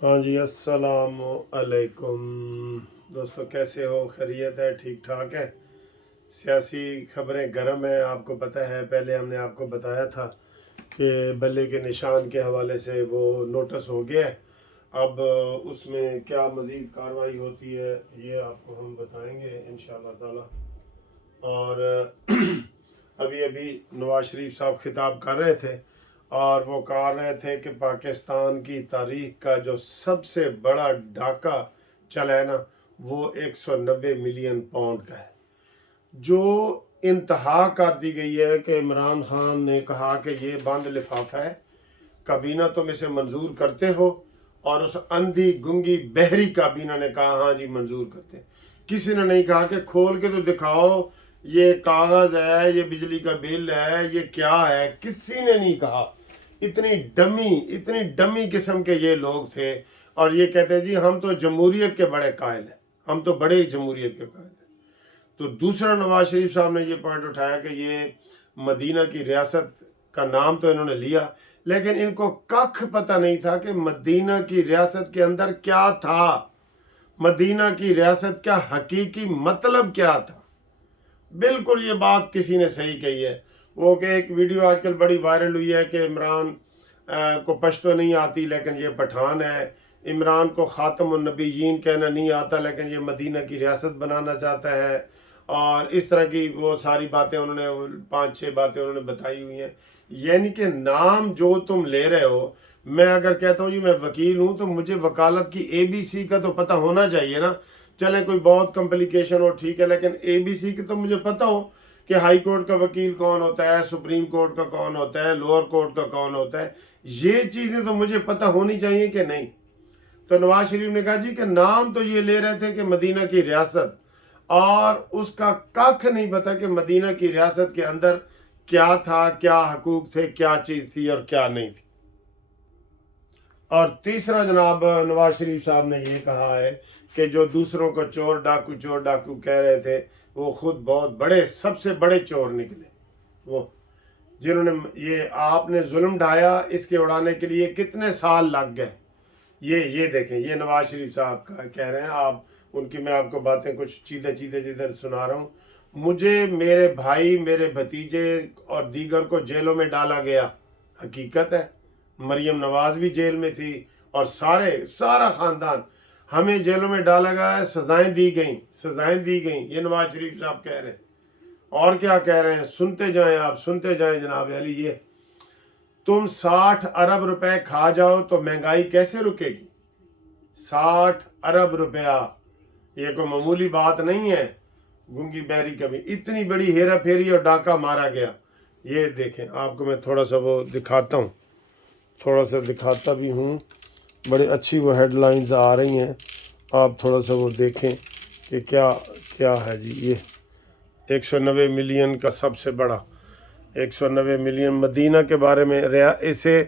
हाँ जी, अस्सलाम अलैकुम दोस्तों, कैसे हो? खैरियत है? ठीक ठाक है? सियासी खबरें गर्म है, आपको पता है। पहले हमने आपको बताया था कि बल्ले के निशान के हवाले से वो नोटिस हो गया है। अब उसमें क्या मज़ीद कार्रवाई होती है ये आपको हम बताएंगे इंशाअल्लाह ताला। और अभी अभी नवाज शरीफ साहब खिताब कर रहे थे और वो कह रहे थे कि पाकिस्तान की तारीख का जो सबसे बड़ा डाका चला है ना, वो 190 मिलियन पाउंड का है। जो इंतहा कर दी गई है कि इमरान खान ने कहा कि ये बंद लिफाफा है, काबीना तुम इसे मंजूर करते हो, और उस अंधी गुंगी बहरी काबीना ने कहा हाँ जी मंजूर करते हैं। किसी ने नहीं कहा कि खोल के तो दिखाओ, ये कागज है, ये बिजली का बिल है, ये क्या है। किसी ने नहीं कहा। इतनी डमी किस्म के ये लोग थे। और ये कहते हैं जी हम तो जमहूरियत के बड़े कायल हैं, हम तो बड़े जमहूरियत के कायल हैं। तो दूसरा, नवाज शरीफ साहब ने ये पॉइंट उठाया कि ये मदीना की रियासत का नाम तो इन्होंने लिया, लेकिन इनको कख पता नहीं था कि मदीना की रियासत के अंदर क्या था, मदीना की रियासत का हकीकी मतलब क्या था। बिल्कुल ये बात किसी ने सही कही है। वो कि एक वीडियो आजकल बड़ी वायरल हुई है कि इमरान को पश्तो नहीं आती लेकिन ये पठान है, इमरान को ख़ातमुन नबीयीन कहना नहीं आता लेकिन ये मदीना की रियासत बनाना चाहता है। और इस तरह की वो सारी बातें उन्होंने 5-6 बातें उन्होंने बताई हुई हैं। यानी कि नाम जो तुम ले रहे हो, मैं अगर कहता हूँ जी मैं वकील हूँ तो मुझे वकालत की ABC का तो पता होना चाहिए ना। चले कोई बहुत कॉम्प्लिकेशन हो ठीक है, लेकिन ABC की तो मुझे पता हो कि हाई कोर्ट का वकील कौन होता है, सुप्रीम कोर्ट का कौन होता है, लोअर कोर्ट का कौन होता है। ये चीज़ें तो मुझे पता होनी चाहिए कि नहीं। तो नवाज शरीफ ने कहा जी कि नाम तो ये ले रहे थे कि मदीना की रियासत, और उसका कख नहीं पता कि मदीना की रियासत के अंदर क्या था, क्या हकूक थे, क्या चीज़ थी और क्या नहीं थी। और तीसरा, जनाब नवाज शरीफ साहब ने ये कहा है कि जो दूसरों को चोर डाकू कह रहे थे, वो खुद बहुत बड़े, सबसे बड़े चोर निकले। वो जिन्होंने ये आपने जुल्म ढाया, इसके उड़ाने के लिए कितने साल लग गए। ये देखें, ये नवाज शरीफ साहब का कह रहे हैं। आप उनकी मैं आपको बातें कुछ चीज़े चीज़े जिधर सुना रहा हूँ। मुझे, मेरे भाई, मेरे भतीजे और दीगर को जेलों में डाला गया, हकीकत है। मरियम नवाज भी जेल में थी और सारा ख़ानदान, हमें जेलों में डाला गया है, सज़ाएं दी गई। ये नवाज शरीफ साहब कह रहे हैं। और क्या कह रहे हैं, सुनते जाएं आप, सुनते जाएं जनाब अली। ये तुम 60 अरब रुपए खा जाओ तो महंगाई कैसे रुकेगी? 60 अरब रुपया, ये कोई मामूली बात नहीं है। गुंगी बहरी कभी इतनी बड़ी हेरा फेरी और डाका मारा गया। ये देखें, आपको मैं थोड़ा सा वो दिखाता हूँ, थोड़ा सा दिखाता भी हूँ। बड़ी अच्छी वो हेडलाइंस आ रही हैं, आप थोड़ा सा वो देखें कि क्या क्या है जी। ये 190 मिलियन का सबसे बड़ा, 190 मिलियन मदीना के बारे में, इसे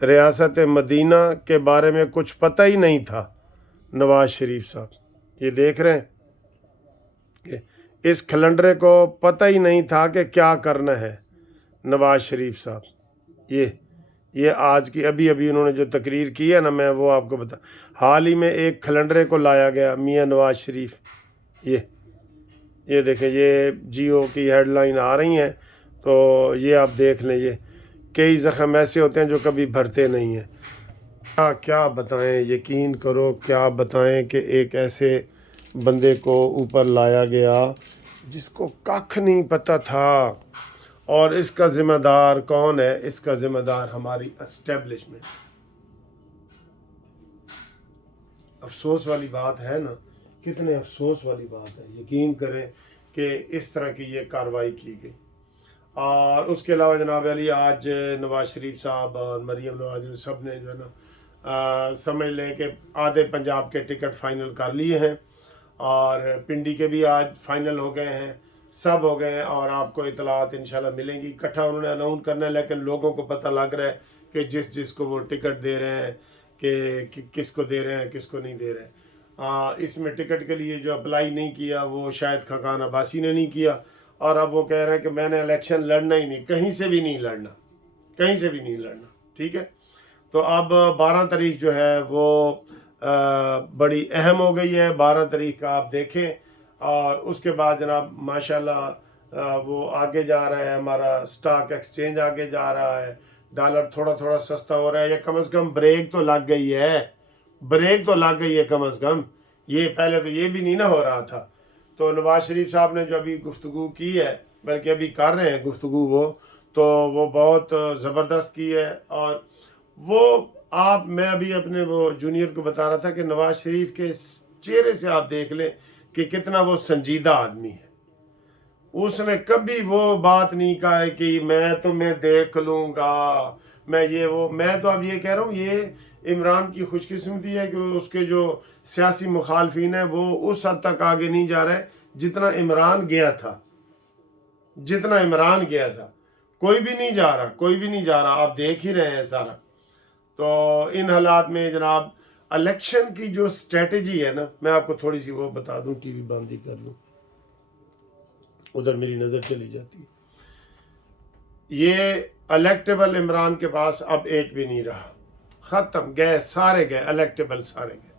रियासत मदीना के बारे में कुछ पता ही नहीं था नवाज शरीफ साहब। ये देख रहे हैं कि इस खलंडरे को पता ही नहीं था कि क्या करना है नवाज शरीफ साहब। ये आज की अभी अभी उन्होंने जो तकरीर की है ना, मैं वो आपको बता, हाल ही में एक खलंडरे को लाया गया, मियां नवाज शरीफ। ये देखें, ये जियो की हेडलाइन आ रही हैं, तो ये आप देख लें। ये कई ज़ख्म ऐसे होते हैं जो कभी भरते नहीं हैं। क्या बताएं, यकीन करो क्या बताएं कि एक ऐसे बंदे को ऊपर लाया गया जिसको कख नहीं पता था। और इसका ज़िम्मेदार कौन है? इसका ज़िम्मेदार हमारी एस्टेब्लिशमेंट। अफसोस वाली बात है ना, कितने अफसोस वाली बात है। यकीन करें कि इस तरह की ये कार्रवाई की गई। और उसके अलावा जनाब अली, आज नवाज शरीफ साहब और मरीम नवाज ने सब ने जो है ना, समझ लें कि आधे पंजाब के टिकट फाइनल कर लिए हैं और पिंडी के भी आज फाइनल हो गए हैं, सब हो गए हैं। और आपको इतलात इंशाल्लाह मिलेंगी। इकट्ठा उन्होंने अनाउंस करना है, लेकिन लोगों को पता लग रहा है कि जिसको वो टिकट दे रहे हैं कि किसको दे रहे हैं, किसको नहीं दे रहे हैं। इसमें टिकट के लिए जो अप्लाई नहीं किया वो शायद खाकान अब्बासी ने नहीं किया, और अब वो कह रहे हैं कि मैंने इलेक्शन लड़ना ही नहीं, कहीं से भी नहीं लड़ना, कहीं से भी नहीं लड़ना। ठीक है, तो अब 12 तारीख जो है वो بڑی اہم ہو گئی ہے. 12 تاریخ کا آپ دیکھیں, اور اس کے بعد جناب ماشاءاللہ وہ آگے جا رہا ہے, ہمارا سٹاک ایکسچینج آگے جا رہا ہے, ڈالر تھوڑا تھوڑا سستا ہو رہا ہے. یا کم از کم بریک تو لگ گئی ہے, بریک تو لگ گئی ہے کم از کم. یہ پہلے تو یہ بھی نہیں نہ ہو رہا تھا. تو نواز شریف صاحب نے جو ابھی گفتگو کی ہے, بلکہ ابھی کر رہے ہیں گفتگو وہ, تو وہ بہت زبردست کی ہے. اور وہ میں ابھی اپنے وہ جونیئر کو بتا رہا تھا کہ نواز شریف کے چہرے سے آپ دیکھ لیں کہ کتنا وہ سنجیدہ آدمی ہے. اس نے کبھی وہ بات نہیں کہا ہے کہ میں تمہیں دیکھ لوں گا, میں یہ وہ. میں تو اب یہ کہہ رہا ہوں, یہ عمران کی خوش قسمتی ہے کہ اس کے جو سیاسی مخالفین ہیں وہ اس حد تک آگے نہیں جا رہے جتنا عمران گیا تھا. جتنا عمران گیا تھا کوئی بھی نہیں جا رہا, کوئی بھی نہیں جا رہا. آپ دیکھ ہی رہے ہیں سارا. تو ان حالات میں جناب الیکشن کی جو سٹریٹجی ہے نا, میں آپ کو تھوڑی سی وہ بتا دوں. ٹی وی بند ہی کر لوں, ادھر میری نظر چلی جاتی ہے. یہ الیکٹیبل عمران کے پاس اب ایک بھی نہیں رہا, ختم, گئے سارے, گئے الیکٹیبل سارے گئے.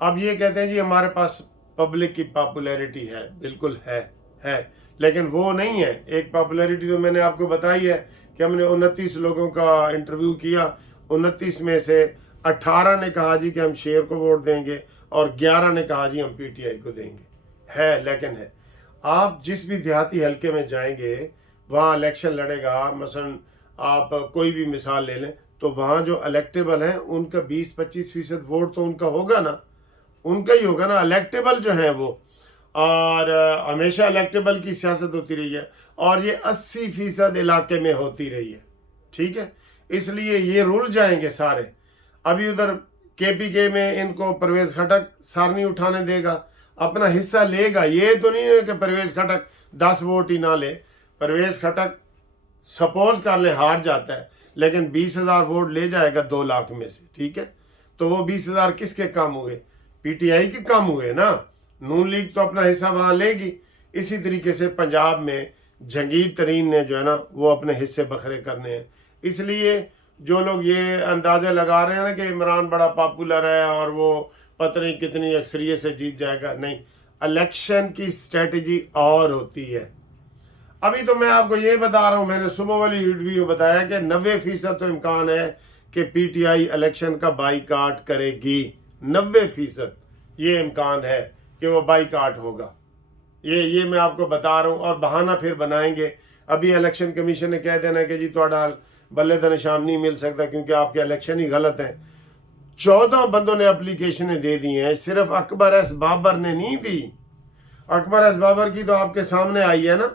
اب یہ کہتے ہیں جی ہمارے پاس پبلک کی پاپولیرٹی ہے. بالکل ہے, لیکن وہ نہیں ہے. ایک پاپولیرٹی تو میں نے آپ کو بتائی ہے کہ ہم نے 29 لوگوں کا انٹرویو کیا, 29 میں سے 18 نے کہا جی کہ ہم شیر کو ووٹ دیں گے, اور 11 نے کہا جی ہم پی ٹی آئی کو دیں گے. ہے, لیکن ہے. آپ جس بھی دیہاتی حلقے میں جائیں گے وہاں الیکشن لڑے گا, مثلا آپ کوئی بھی مثال لے لیں, تو وہاں جو الیکٹیبل ہیں ان کا 20-25% ووٹ تو ان کا ہوگا نا, ان کا ہی ہوگا نا. الیکٹیبل جو ہیں وہ, اور ہمیشہ الیکٹیبل کی سیاست ہوتی رہی ہے, اور یہ 80% علاقے میں ہوتی رہی ہے. ٹھیک ہے, اس لیے یہ رول جائیں گے سارے. ابھی ادھر کے پی کے میں ان کو پرویز خٹک سار نہیں اٹھانے دے گا, اپنا حصہ لے گا. یہ تو نہیں ہے کہ پرویز خٹک 10 ووٹ ہی نہ لے. پرویز خٹک سپوز کر لے ہار جاتا ہے, لیکن 20,000 ووٹ لے جائے گا 2 لاکھ میں سے. ٹھیک ہے, تو وہ 20,000 کس کے کام ہوئے؟ پی ٹی آئی کے کام ہوئے نا. نون لیگ تو اپنا حصہ وہاں لے گی. اسی طریقے سے پنجاب میں جہانگیر ترین نے جو ہے نا وہ اپنے حصے بکھرے کرنے ہیں. اس لیے جو لوگ یہ اندازے لگا رہے ہیں نا کہ عمران بڑا پاپولر ہے اور وہ پتہ نہیں کتنی اکثریت سے جیت جائے گا, نہیں. الیکشن کی سٹریٹجی اور ہوتی ہے. ابھی تو میں آپ کو یہ بتا رہا ہوں, میں نے صبح والی ویڈیو بتایا کہ 90% تو امکان ہے کہ پی ٹی آئی الیکشن کا بائی کاٹ کرے گی. 90% یہ امکان ہے کہ وہ بائی کاٹ ہوگا. یہ میں آپ کو بتا رہا ہوں, اور بہانہ پھر بنائیں گے. ابھی الیکشن کمیشن نے کہہ دینا کہ جی تھوڑا بلے دا نشان نہیں مل سکتا کیونکہ آپ کے الیکشن ہی غلط ہیں. 14 بندوں نے اپلیکیشنیں دے دی ہیں, صرف اکبر ایس بابر نے نہیں دی. اکبر ایس بابر کی تو آپ کے سامنے آئی ہے نا.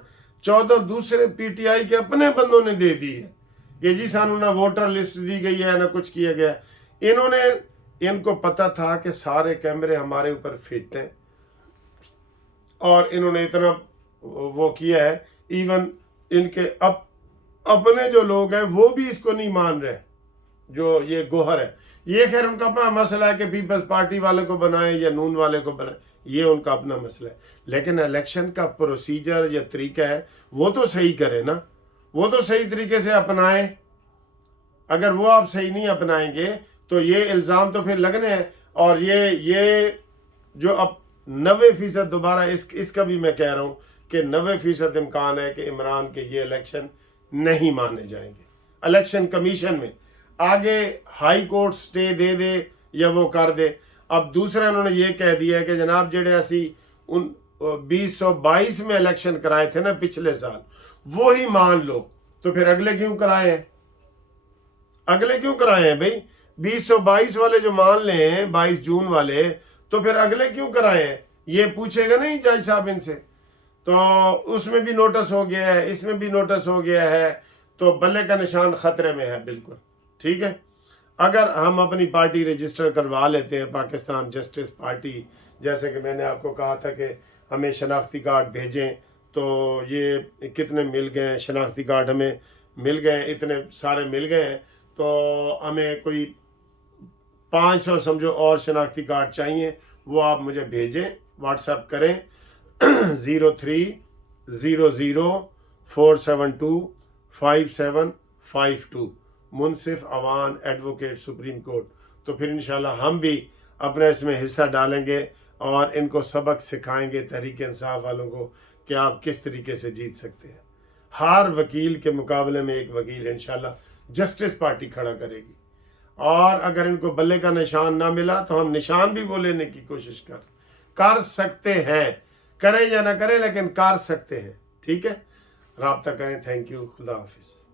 14 دوسرے پی ٹی آئی کے اپنے بندوں نے دے دی ہے کہ جی سانو نہ ووٹر لسٹ دی گئی ہے نہ کچھ کیا گیا. ان کو پتا تھا کہ سارے کیمرے ہمارے اوپر فٹ ہیں, اور انہوں نے اتنا وہ کیا ہے. ایون ان کے اپنے جو لوگ ہیں وہ بھی اس کو نہیں مان رہے, جو یہ گوہر ہے. یہ خیر ان کا اپنا مسئلہ ہے کہ پیپلز پارٹی والے کو بنائیں یا نون والے کو بنائیں, یہ ان کا اپنا مسئلہ ہے. لیکن الیکشن کا پروسیجر یا طریقہ ہے وہ تو صحیح کرے نا, وہ تو صحیح طریقے سے اپنائیں. اگر وہ آپ صحیح نہیں اپنائیں گے تو یہ الزام تو پھر لگنے ہیں. اور یہ جو اب 90% دوبارہ اس کا بھی میں کہہ رہا ہوں کہ 90% امکان ہے کہ عمران کے یہ الیکشن نہیں مانے جائیں گے. الیکشن کمیشن میں آگے ہائی کورٹ سٹے دے دے یا وہ کر دے. اب دوسرا انہوں نے یہ کہہ دیا ہے کہ جناب جڑے اسی 2022 میں الیکشن کرائے تھے نا پچھلے سال, وہی مان لو. تو پھر اگلے کیوں کرائے ہیں؟ اگلے کیوں کرائے ہیں بھائی؟ 2022 والے جو مان لیں 22 جون والے, تو پھر اگلے کیوں کرائے ہیں؟ یہ پوچھے گا نہیں جج صاحب ان سے. تو اس میں بھی نوٹس ہو گیا ہے, اس میں بھی نوٹس ہو گیا ہے, تو بلے کا نشان خطرے میں ہے بالکل. ٹھیک ہے, اگر ہم اپنی پارٹی رجسٹر کروا لیتے ہیں پاکستان جسٹس پارٹی, جیسے کہ میں نے آپ کو کہا تھا کہ ہمیں شناختی کارڈ بھیجیں, تو یہ کتنے مل گئے ہیں شناختی کارڈ؟ ہمیں مل گئے ہیں, اتنے سارے مل گئے ہیں. تو ہمیں کوئی 500 سمجھو اور شناختی کارڈ چاہیے, وہ آپ مجھے بھیجیں, واٹس ایپ کریں 03-00472-5752 منصف اوان ایڈوکیٹ سپریم کورٹ. تو پھر انشاءاللہ ہم بھی अपना इसमें हिस्सा डालेंगे और इनको सबक सिखाएंगे तहरीक इंसाफ वालों को कि आप किस तरीके से जीत सकते हैं। हर वकील के मुकाबले में एक वकील इंशाल्लाह जस्टिस पार्टी खड़ा करेगी, और अगर इनको बल्ले का निशान ना मिला तो हम निशान भी वो लेने की कोशिश कर सकते हैं। करें या ना करें लेकिन कर सकते हैं। ठीक है, राब्ता करें। Thank you. खुदा हाफिज़।